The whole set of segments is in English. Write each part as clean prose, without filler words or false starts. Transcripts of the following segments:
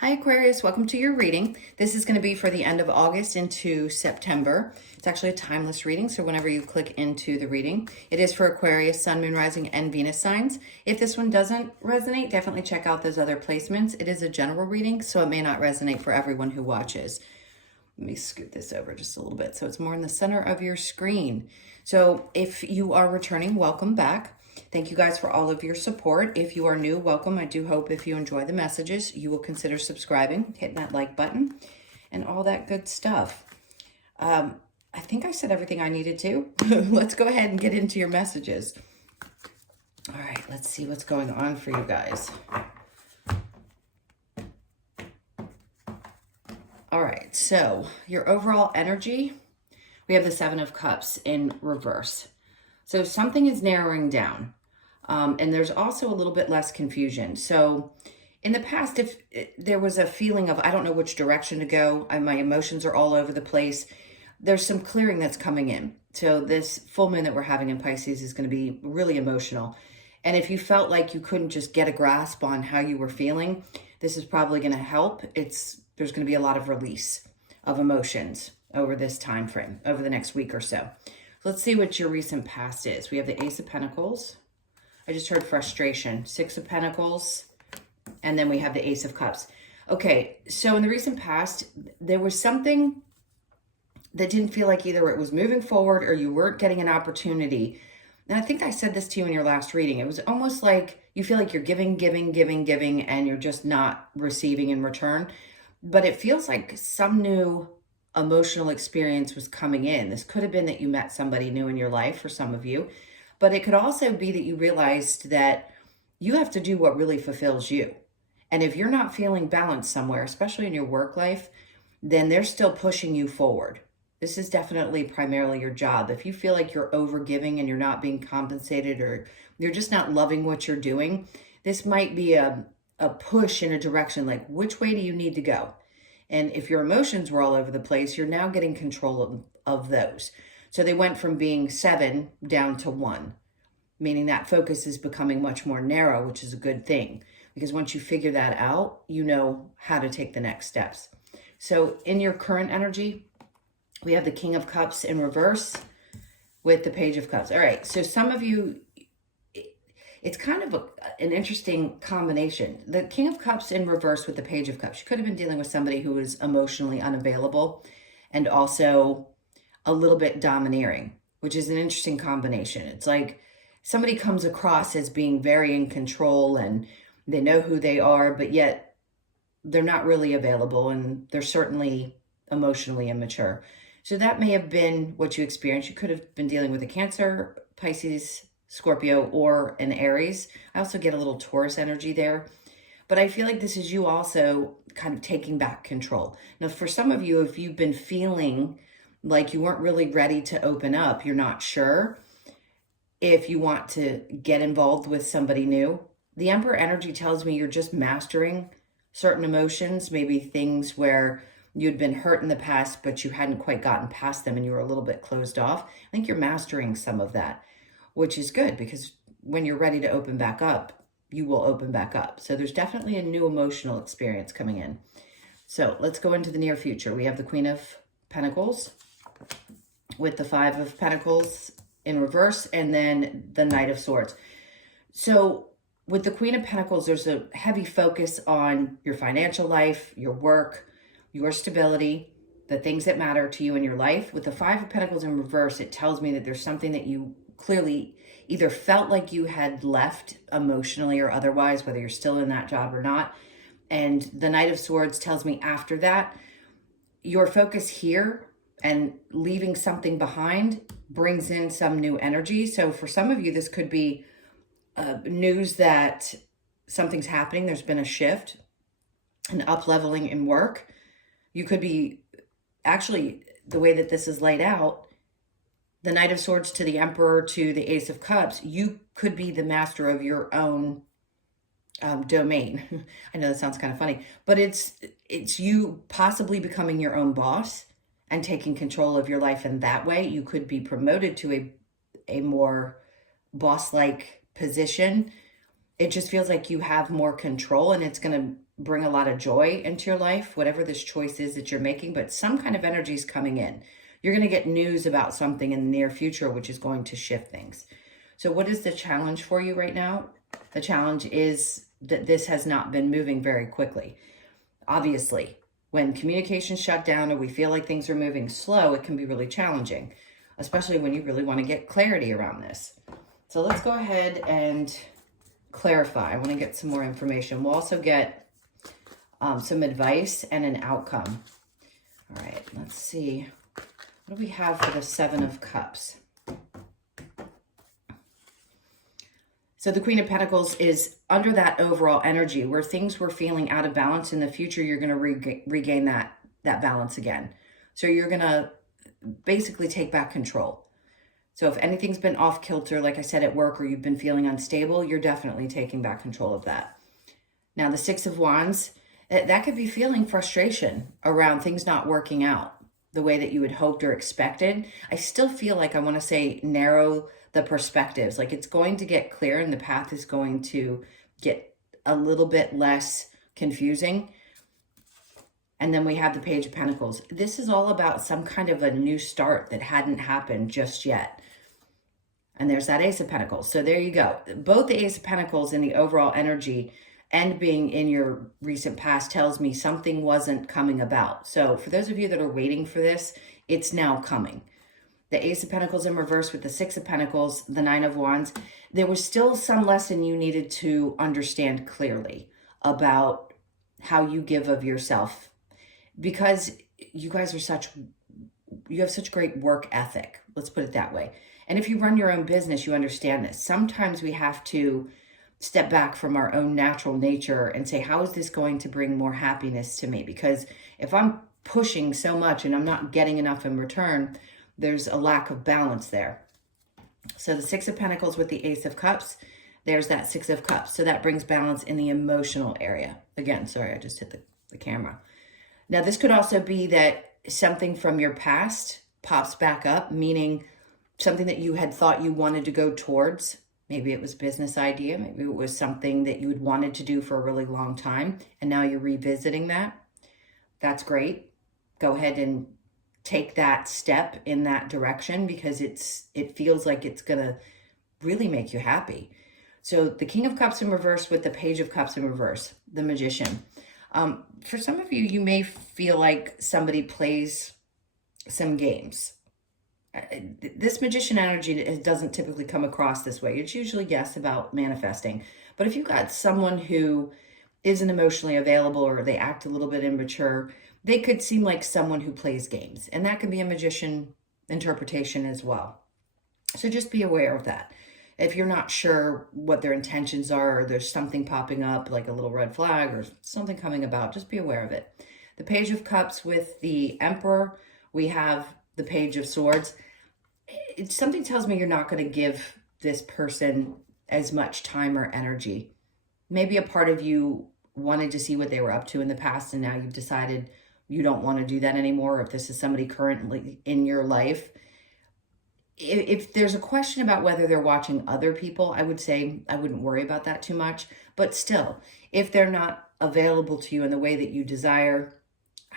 Hi Aquarius, welcome to your reading. This is going to be for the end of August into September. It's actually a timeless reading, so whenever you click into the reading, it is for Aquarius, Sun, Moon, Rising, and Venus signs. If this one doesn't resonate, definitely check out those other placements. It is a general reading, so it may not resonate for everyone who watches. Let me scoot this over just a little bit so it's more in the center of your screen. So if you are returning, welcome back. Thank you guys for all of your support. If you are new, welcome. I do hope if you enjoy the messages, you will consider subscribing, hitting that like button, and all that good stuff. I think I said everything I needed to. Let's go ahead and get into your messages. All right, let's see what's going on for you guys. All right, so your overall energy, we have the Seven of Cups in reverse. So something is narrowing down. And there's also a little bit less confusion. So in the past, if there was a feeling of, I don't know which direction to go, my emotions are all over the place, there's some clearing that's coming in. So this full moon that we're having in Pisces is going to be really emotional. And if you felt like you couldn't just get a grasp on how you were feeling, this is probably going to help. There's going to be a lot of release of emotions over this time frame, over the next week or so. Let's see what your recent past is. We have the Ace of Pentacles. I just heard frustration. Six of Pentacles. And then we have the Ace of Cups. Okay, so in the recent past, there was something that didn't feel like either it was moving forward or you weren't getting an opportunity. And I think I said this to you in your last reading. It was almost like you feel like you're giving, and you're just not receiving in return. But it feels like some new emotional experience was coming in. This could have been that you met somebody new in your life for some of you. But it could also be that you realized that you have to do what really fulfills you. And if you're not feeling balanced somewhere, especially in your work life, then they're still pushing you forward. This is definitely primarily your job. If you feel like you're overgiving and you're not being compensated or you're just not loving what you're doing, this might be a push in a direction like, which way do you need to go? And if your emotions were all over the place, you're now getting control of those. So they went from being 7 down to 1, meaning that focus is becoming much more narrow, which is a good thing. Because once you figure that out, you know how to take the next steps. So in your current energy, we have the King of Cups in reverse with the Page of Cups. All right, so some of you, it's kind of an interesting combination. The King of Cups in reverse with the Page of Cups. You could have been dealing with somebody who was emotionally unavailable and also a little bit domineering, which is an interesting combination. It's like somebody comes across as being very in control and they know who they are, but yet they're not really available and they're certainly emotionally immature. So that may have been what you experienced. You could have been dealing with a Cancer, Pisces, Scorpio, or an Aries. I also get a little Taurus energy there. But I feel like this is you also kind of taking back control. Now, for some of you, if you've been feeling like you weren't really ready to open up, you're not sure if you want to get involved with somebody new, the Emperor energy tells me you're just mastering certain emotions, maybe things where you'd been hurt in the past, but you hadn't quite gotten past them and you were a little bit closed off. I think you're mastering some of that, which is good because when you're ready to open back up, you will open back up. So there's definitely a new emotional experience coming in. So let's go into the near future. We have the Queen of Pentacles with the Five of Pentacles in reverse and then the Knight of Swords. So with the Queen of Pentacles, there's a heavy focus on your financial life, your work, your stability, the things that matter to you in your life. With the Five of Pentacles in reverse, it tells me that there's something that you clearly either felt like you had left emotionally or otherwise, whether you're still in that job or not. And the Knight of Swords tells me after that, your focus here and leaving something behind brings in some new energy. So for some of you, this could be news that something's happening. There's been a shift, an up-leveling in work. You could be, actually, the way that this is laid out, the Knight of Swords to the Emperor to the Ace of Cups, you could be the master of your own domain. I know that sounds kind of funny, but it's you possibly becoming your own boss and taking control of your life in that way. You could be promoted to a more boss-like position. It just feels like you have more control, and it's going to bring a lot of joy into your life, whatever this choice is that you're making, but some kind of energy is coming in. You're going to get news about something in the near future, which is going to shift things. So what is the challenge for you right now? The challenge is that this has not been moving very quickly. Obviously, when communication shut down or we feel like things are moving slow, it can be really challenging, especially when you really want to get clarity around this. So let's go ahead and clarify. I want to get some more information. We'll also get some advice and an outcome. All right, let's see. What do we have for the Seven of Cups? So the Queen of Pentacles is under that overall energy where things were feeling out of balance. In the future, you're going to regain that balance again. So you're going to basically take back control. So if anything's been off kilter, like I said, at work, or you've been feeling unstable, you're definitely taking back control of that. Now, the Six of Wands, that could be feeling frustration around things not working out the way that you had hoped or expected. I still feel like I want to say narrow the perspectives. Like it's going to get clear and the path is going to get a little bit less confusing. And then we have the Page of Pentacles. This is all about some kind of a new start that hadn't happened just yet. And there's that Ace of Pentacles. So there you go. Both the Ace of Pentacles and the overall energy and being in your recent past tells me something wasn't coming about. So for those of you that are waiting for this, it's now coming. The Ace of Pentacles in reverse with the Six of Pentacles, the Nine of Wands. There was still some lesson you needed to understand clearly about how you give of yourself, because you guys are you have such great work ethic. Let's put it that way. And if you run your own business, you understand this. Sometimes we have to step back from our own natural nature and say, how is this going to bring more happiness to me? Because if I'm pushing so much and I'm not getting enough in return, there's a lack of balance there. So the Six of Pentacles with the Ace of Cups, there's that Six of Cups. So that brings balance in the emotional area. Again, sorry, I just hit the camera. Now, this could also be that something from your past pops back up, meaning something that you had thought you wanted to go towards. Maybe it was a business idea. Maybe it was something that you had wanted to do for a really long time, and now you're revisiting that. That's great. Go ahead and take that step in that direction, because it feels like it's going to really make you happy. So the King of Cups in reverse with the Page of Cups in reverse, the Magician. For some of you, you may feel like somebody plays some games. This Magician energy doesn't typically come across this way. It's usually, yes, about manifesting. But if you've got someone who isn't emotionally available or they act a little bit immature, they could seem like someone who plays games. And that can be a magician interpretation as well. So just be aware of that. If you're not sure what their intentions are, or there's something popping up like a little red flag or something coming about, just be aware of it. The Page of Cups with the Emperor, we have the Page of Swords. Something tells me you're not going to give this person as much time or energy. Maybe a part of you wanted to see what they were up to in the past, and now you've decided you don't want to do that anymore. If this is somebody currently in your life, if there's a question about whether they're watching other people, I would say I wouldn't worry about that too much. But still, if they're not available to you in the way that you desire,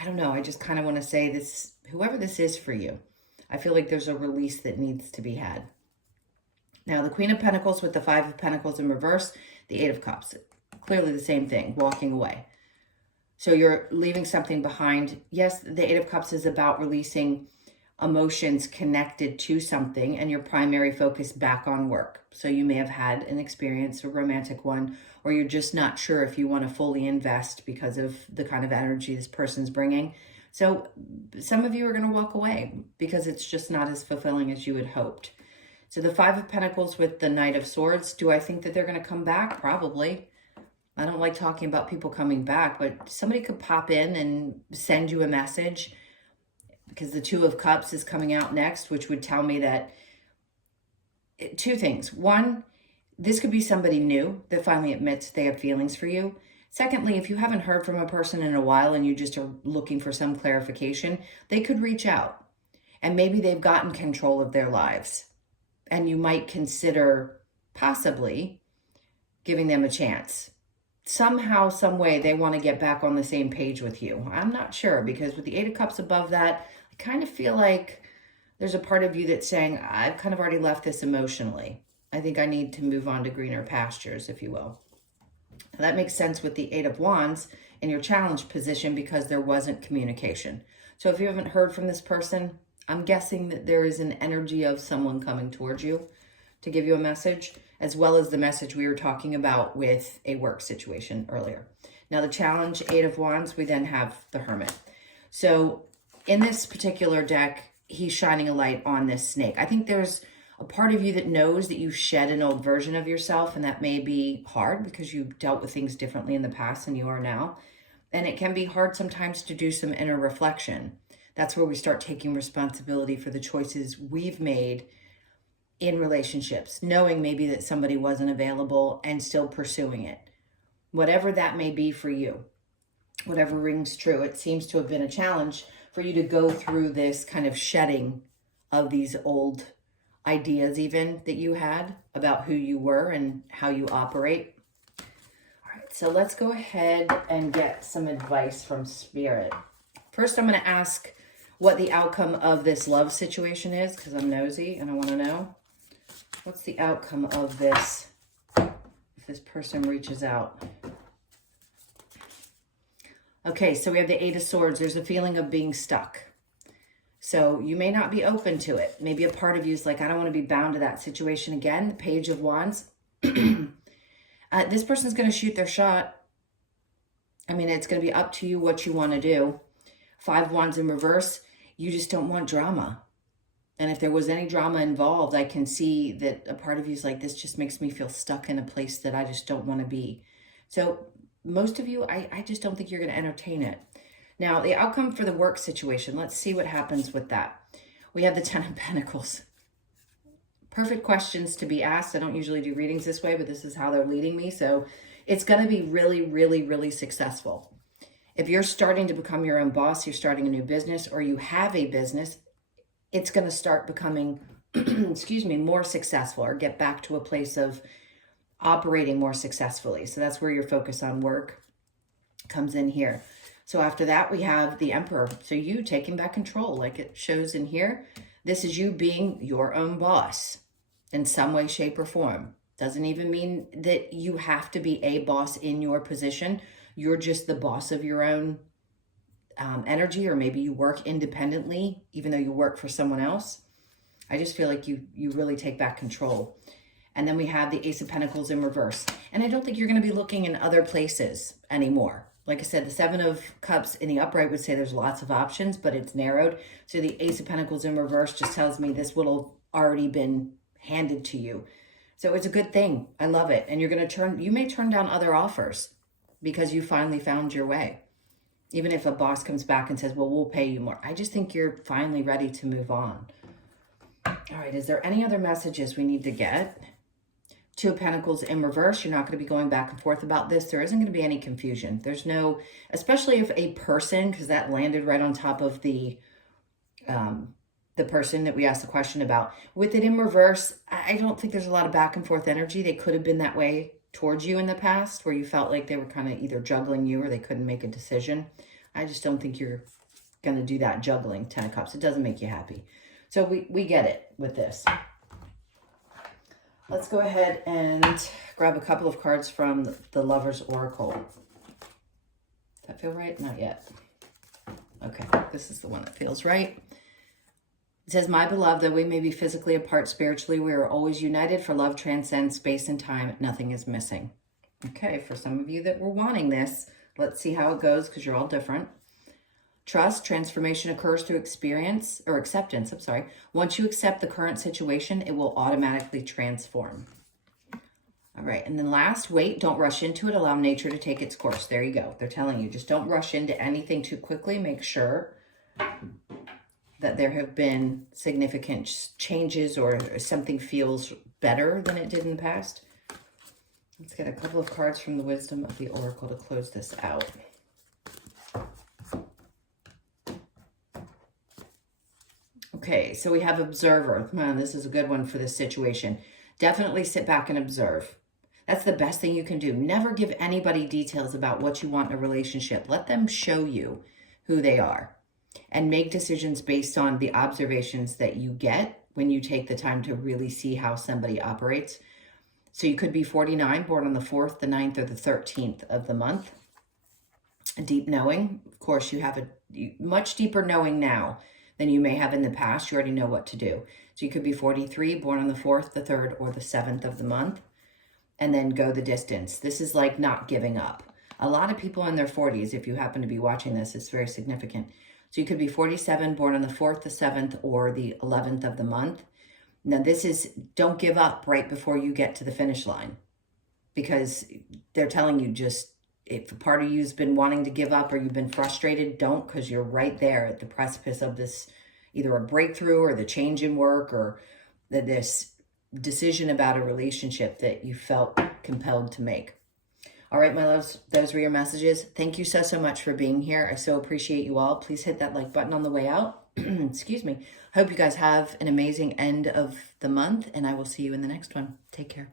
I don't know. I just kind of want to say this, whoever this is for you, I feel like there's a release that needs to be had. Now, the Queen of Pentacles with the Five of Pentacles in reverse, the Eight of Cups. Clearly the same thing, walking away. So you're leaving something behind. Yes, the Eight of Cups is about releasing emotions connected to something and your primary focus back on work. So you may have had an experience, a romantic one, or you're just not sure if you want to fully invest because of the kind of energy this person's bringing. So some of you are going to walk away because it's just not as fulfilling as you had hoped. So the Five of Pentacles with the Knight of Swords, do I think that they're going to come back? Probably. I don't like talking about people coming back, but somebody could pop in and send you a message, because the Two of Cups is coming out next, which would tell me that two things. One, this could be somebody new that finally admits they have feelings for you. Secondly, if you haven't heard from a person in a while and you just are looking for some clarification, they could reach out and maybe they've gotten control of their lives, and you might consider possibly giving them a chance. somehow, some way, they want to get back on the same page with you. I'm not sure, because with the Eight of Cups above that, I kind of feel like there's a part of you that's saying, I've kind of already left this emotionally. I think I need to move on to greener pastures, if you will. Now, that makes sense with the Eight of Wands in your challenge position, because there wasn't communication. So if you haven't heard from this person, I'm guessing that there is an energy of someone coming towards you to give you a message, as well as the message we were talking about with a work situation earlier. Now the challenge, Eight of Wands, we then have the Hermit. So in this particular deck, he's shining a light on this snake. I think there's a part of you that knows that you shed an old version of yourself, and that may be hard because you dealt with things differently in the past than you are now. And it can be hard sometimes to do some inner reflection. That's where we start taking responsibility for the choices we've made in relationships, knowing maybe that somebody wasn't available and still pursuing it. Whatever that may be for you, whatever rings true, it seems to have been a challenge for you to go through this kind of shedding of these old ideas even that you had about who you were and how you operate. All right, so let's go ahead and get some advice from Spirit. First, I'm going to ask what the outcome of this love situation is, because I'm nosy and I want to know. What's the outcome of this if this person reaches out? Okay, so we have the Eight of Swords. There's a feeling of being stuck. So you may not be open to it. Maybe a part of you is like, I don't want to be bound to that situation again. The Page of Wands. This person's going to shoot their shot. I mean, it's going to be up to you what you want to do. Five of Wands in reverse. You just don't want drama. And if there was any drama involved, I can see that a part of you is like, this just makes me feel stuck in a place that I just don't want to be. So most of you, I just don't think you're going to entertain it. Now, the outcome for the work situation, let's see what happens with that. We have the Ten of Pentacles. Perfect questions to be asked. I don't usually do readings this way, but this is how they're leading me. So it's going to be really, really, really successful. If you're starting to become your own boss, you're starting a new business, or you have a business, it's going to start becoming, excuse me, more successful, or get back to a place of operating more successfully. So that's where your focus on work comes in here. So after that, we have the Emperor. So you taking back control, like it shows in here. This is you being your own boss in some way, shape, or form. Doesn't even mean that you have to be a boss in your position. You're just the boss of your own energy, or maybe you work independently, even though you work for someone else. I just feel like you really take back control. And then we have the Ace of Pentacles in reverse. And I don't think you're going to be looking in other places anymore. Like I said, the Seven of Cups in the upright would say there's lots of options, but it's narrowed. So the Ace of Pentacles in reverse just tells me this will have already been handed to you. So it's a good thing. I love it. And you're going to you may turn down other offers because you finally found your way. Even if a boss comes back and says, well, we'll pay you more. I just think you're finally ready to move on. All right, is there any other messages we need to get? Two of Pentacles in reverse. You're not going to be going back and forth about this. There isn't going to be any confusion. There's no, especially if a person, because that landed right on top of the person that we asked the question about. With it in reverse, I don't think there's a lot of back and forth energy. They could have been that way towards you in the past, where you felt like they were kind of either juggling you or they couldn't make a decision. I just don't think you're going to do that juggling, Ten of Cups. It doesn't make you happy. So we get it with this. Let's go ahead and grab a couple of cards from the Lover's Oracle. Does that feel right? Not yet. Okay, this is the one that feels right. It says, my beloved, though we may be physically apart spiritually, we are always united, for love transcends space and time. Nothing is missing. Okay, for some of you that were wanting this, let's see how it goes, because you're all different. Trust, transformation occurs through experience, or acceptance, I'm sorry. Once you accept the current situation, it will automatically transform. All right, and then last, wait, don't rush into it. Allow nature to take its course. There you go. They're telling you, just don't rush into anything too quickly. Make sure that there have been significant changes, or something feels better than it did in the past. Let's get a couple of cards from the Wisdom of the Oracle to close this out. Okay, so we have Observer. Man, this is a good one for this situation. Definitely sit back and observe. That's the best thing you can do. Never give anybody details about what you want in a relationship. Let them show you who they are and make decisions based on the observations that you get when you take the time to really see how somebody operates. So you could be 49, born on the 4th, the 9th, or the 13th of the month. A deep knowing. Of course, you have a much deeper knowing now than you may have in the past. You already know what to do. So you could be 43, born on the 4th, the 3rd, or the 7th of the month, and then go the distance. This is like not giving up. A lot of people in their 40s, if you happen to be watching this, it's very significant. So you could be 47, born on the 4th, the 7th, or the 11th of the month. Now this is, don't give up right before you get to the finish line, because they're telling you, just, if a part of you's been wanting to give up or you've been frustrated, don't, because you're right there at the precipice of this, either a breakthrough or the change in work or this decision about a relationship that you felt compelled to make. All right, my loves, those were your messages. Thank you so much for being here. I so appreciate you all. Please hit that like button on the way out. Excuse me. Hope you guys have an amazing end of the month, and I will see you in the next one. Take care.